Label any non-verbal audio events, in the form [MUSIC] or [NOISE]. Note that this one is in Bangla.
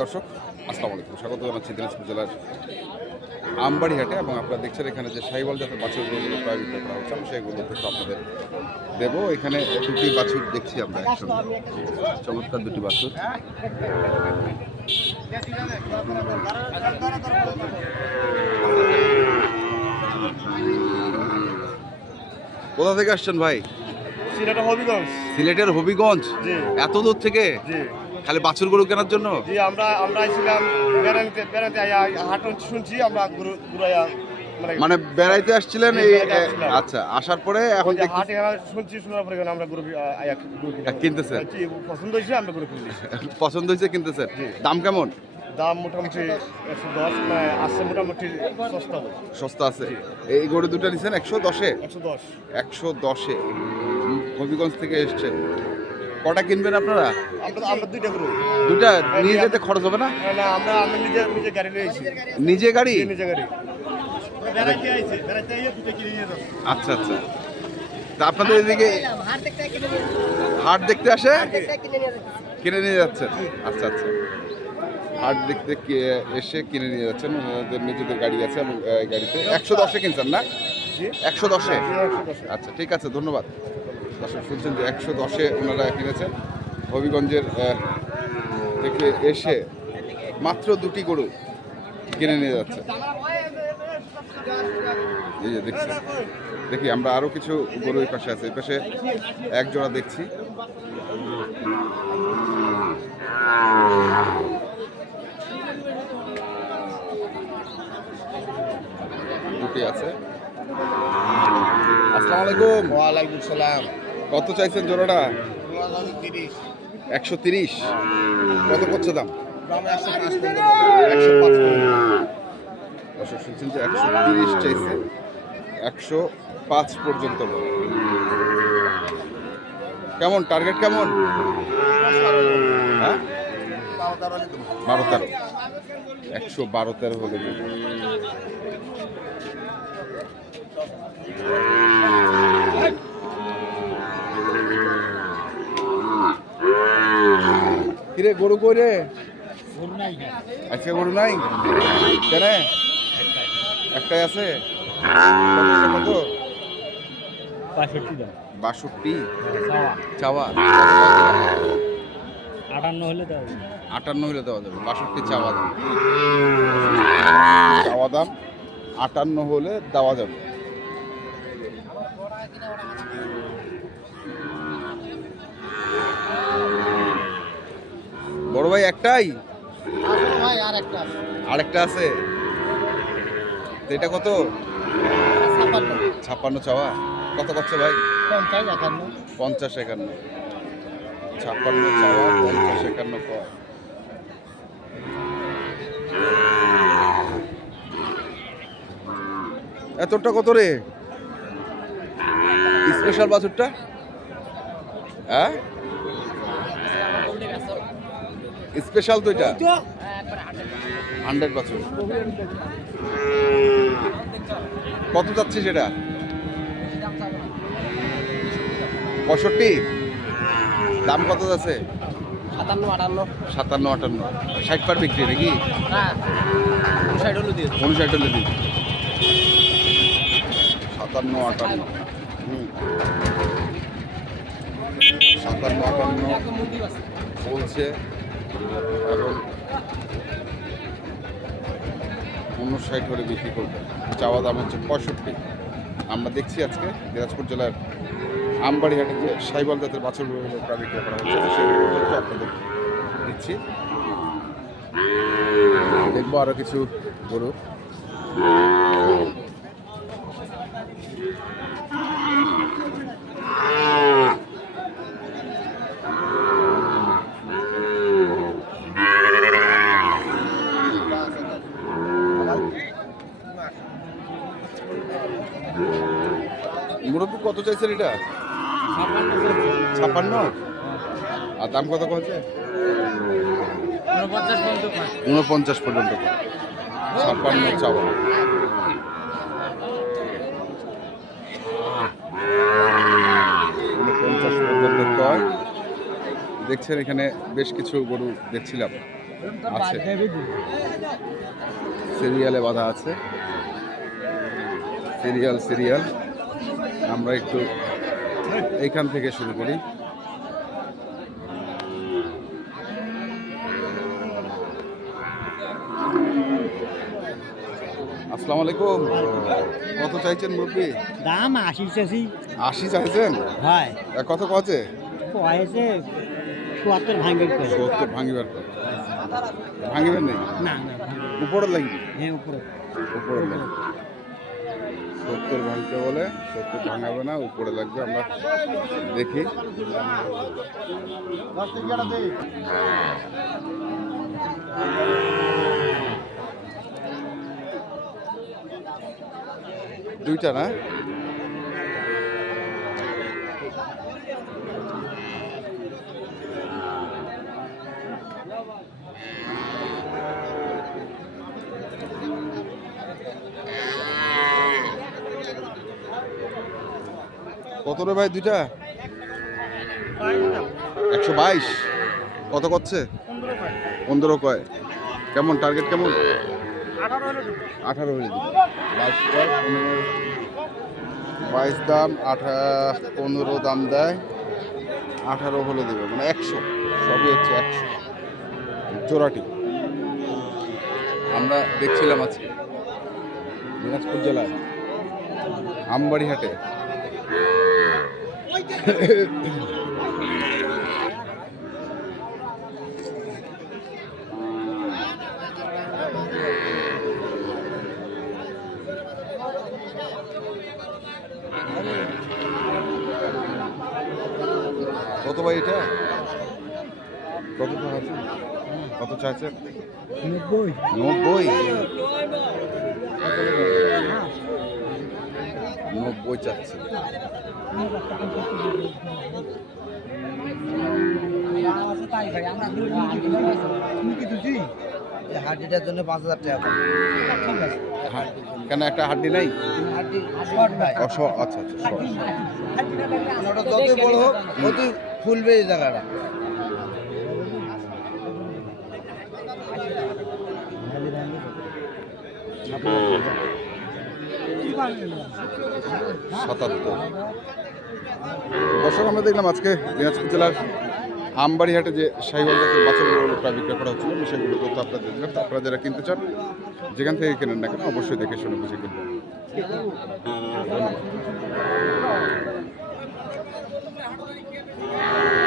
দর্শক আসসালামু আলাইকুম। স্বাগত জানাচ্ছি দিনাজপুর জেলার আমবাড়িহাটে এবং আপনারা দেখছেন এখানে যে সাইবল জাতের বাছুরগুলো প্রায় করা হচ্ছে আমি সেগুলো কিন্তু আপনাদের দেবো। এখানে দুটি বাছুর দেখছি আমরা একসঙ্গে। চমৎকার দুটি বাছুর। কোথা থেকে আসছেন ভাই? সিলেট হবিগঞ্জ। সিলেটের হবিগঞ্জ। এত দূর থেকে? খালি বাছুর গরু কেনার জন্য? জি আমরা আমরা আইছিলাম বেড়াতে বেড়াতে আয়া শুনছি আমরা গুরু গুরাইয়া মানে মানে বেড়াইতে আসছিলেন এই আচ্ছা আসার পরে এখন হাটে শুনছি শোনার পরে আমরা গুরু আয়া গুরু কিনতেছেন? পছন্দ হয়েছে আমরা গুরু কিনলি [LAUGHS] পছন্দ হয়েছে কিনতেছেন? দাম কেমন? দাম মোটামুটি একশো দশ মানে আসছে মোটামুটি সস্তা। সস্তা আছে। এই গরু দুটো নিছেন একশো দশে? একশো দশ। একশো দশে। হবিগঞ্জ থেকে এসছেন। কটা কিনবেন আপনারা? আমরা আমরা দুইটা দুটা নিয়ে যেতে খরচ হবে না? না আমরা আমি নিজে নিজে গাড়ি নিয়েছি নিজে গাড়ি? নিজে গাড়ি। দুটো আচ্ছা আচ্ছা। তা আপনাদের এদিকে হাট দেখতে আসে? কিনে নিয়ে যাচ্ছি। যাচ্ছেন? আচ্ছা আচ্ছা। হাট দেখতে কি- এসে কিনে নিয়ে যাচ্ছেন। ওনাদের নিজেদের গাড়ি আছে গাড়িতে। একশো দশে কিনছেন না? একশো দশে। আচ্ছা ঠিক আছে ধন্যবাদ। দর্শক শুনছেন যে একশো দশে ওনারা কিনেছেন। হবিগঞ্জের থেকে এসে মাত্র দুটি গরু কিনে নিয়ে যাচ্ছে। এই যে দেখছি দেখি, আমরা আরও কিছু গরু এই পাশে আছে। এই পাশে এক জোড়া দেখছি। দুটি আছে। আসসালামু আলাইকুম। ওয়ালাইকুম সালাম। কত চাইছেন জোড়াটা? একশো তিরিশ। কত করছে দাম? একশো শুনছেন যে একশো তিরিশ চাইছে। একশো পাঁচ পর্যন্ত। কেমন? টার্গেট কেমন? হ্যাঁ? বারো তেরো। একশো বারো তেরো হলে। কিরে গরু কই রে? আজকে গরু নাই? কেন? একটাই আছে? কত বাষট্টি। চাওয়া। আটান্ন হলে দাও আটান্ন হলে দেওয়া যাবে। বাষট্টি চাওয়া দাম। চাওয়া দাম আটান্ন হলে দেওয়া যাবে। বড় ভাই একটাই? ভাই আর একটা আছে। আরেকটা আছে? তো এটা কত? ছাপ্পান্ন, ছাপ্পান্ন চাওয়া। কত করছে ভাই? পঞ্চাশ, একান্ন। পঞ্চাশ একান্ন। ছাপ্পান্ন চাওয়া পঞ্চাশ একান্ন কয় এতটা কত রে? স্পেশাল বাছুরটা? হ্যাঁ? স্পেশাল তো এটা? হান্ড্রেড বাছুর। কত যাচ্ছে সেটা পঁয়ষট্টি? দাম কত আছে সাতান্ন, আটান্ন। সাতান্ন আটান্ন। ষাট পার বিক্রি নাকি? ষাট হলে দিয়ে। উনষাট হলে দিন সাতান্ন আটান্ন। হুম। সাতান্ন আটান্ন। বলছে এবং উনষাট হলে বিক্রি করবে। চাওয়া দাম হচ্ছে পঁয়ষট্টি। আমরা দেখছি আজকে দিনাজপুর জেলার আমবাড়িহাটে যে সাইবল জাতের বাছুরগুলো প্রায় বিক্রয় করা হচ্ছে। সেগুলো আপনাদের দিচ্ছি। দেখব আরও কিছু গরু। মুরব্বী কত চাইছেন এটা? ছাপ্পান্ন। আর দাম কত কছে উনপঞ্চাশ পর্যন্ত ছাপ্পান্ন চাওয়া। উনপঞ্চাশ দেখছেন, এখানে বেশ কিছু গরু দেখছিলাম। আছে। সিরিয়ালে বাধা আছে। Serial serial. আমরা একটু এইখান থেকে শুরু করি। আসসালামু আলাইকুম। কত চাইছেন মুরব্বী? দাম আশি চাষি। আশি চাইছেন? হয়। কত কছে ভাঙবে সত্তর ভাঙিবার পর ভাঙিবেন নেই? না না উপরে লাগবে হ্যাঁ উপরে উপরে লাগবে সত্তর ভাঙতে বলে সত্তর ভাঙাবে না উপরে লাগবে আমরা দেখি। দুইটা না? কত রে ভাই দুইটা? একশো বাইশ। কত করছে? পনেরো কয়। কেমন? টার্গেট কেমন? আঠারো হয়ে দিবে। বাইশ কয় বাইশ দাম আঠা, পনেরো দাম দেয়, আঠারো হলে দেবে। মানে একশো। সবই হচ্ছে একশো। জোড়াটি। আমরা দেখছিলাম আজকে। দিনাজপুর জেলায়। আমবাড়ি হাটে কত ভাই এটা? কত আছে? কত চাইছে নব্বই? নব্বই। নব্বই চাচ্ছে হাড্ডিটার জন্য পাঁচ হাজার টাকা হা- কেন একটা হাড্ডি নাই? আচ্ছা আচ্ছা যতই বড় হোক ততই ফুলবে এই জায়গাটা সাতাত্তর দর্শক, আমরা দেখলাম আজকে দিনাজপুর জেলার আমবাড়িহাটে যে সাইওয়াল জাতের প্রায় বিক্রয় করা হচ্ছিল সেগুলো তথ্য আপনাদের দিলাম। আপনারা যারা কিনতে চান, যেখান থেকে কেনেন না কেন অবশ্যই দেখে শুনে বুঝে কিনবেন। ধন্যবাদ।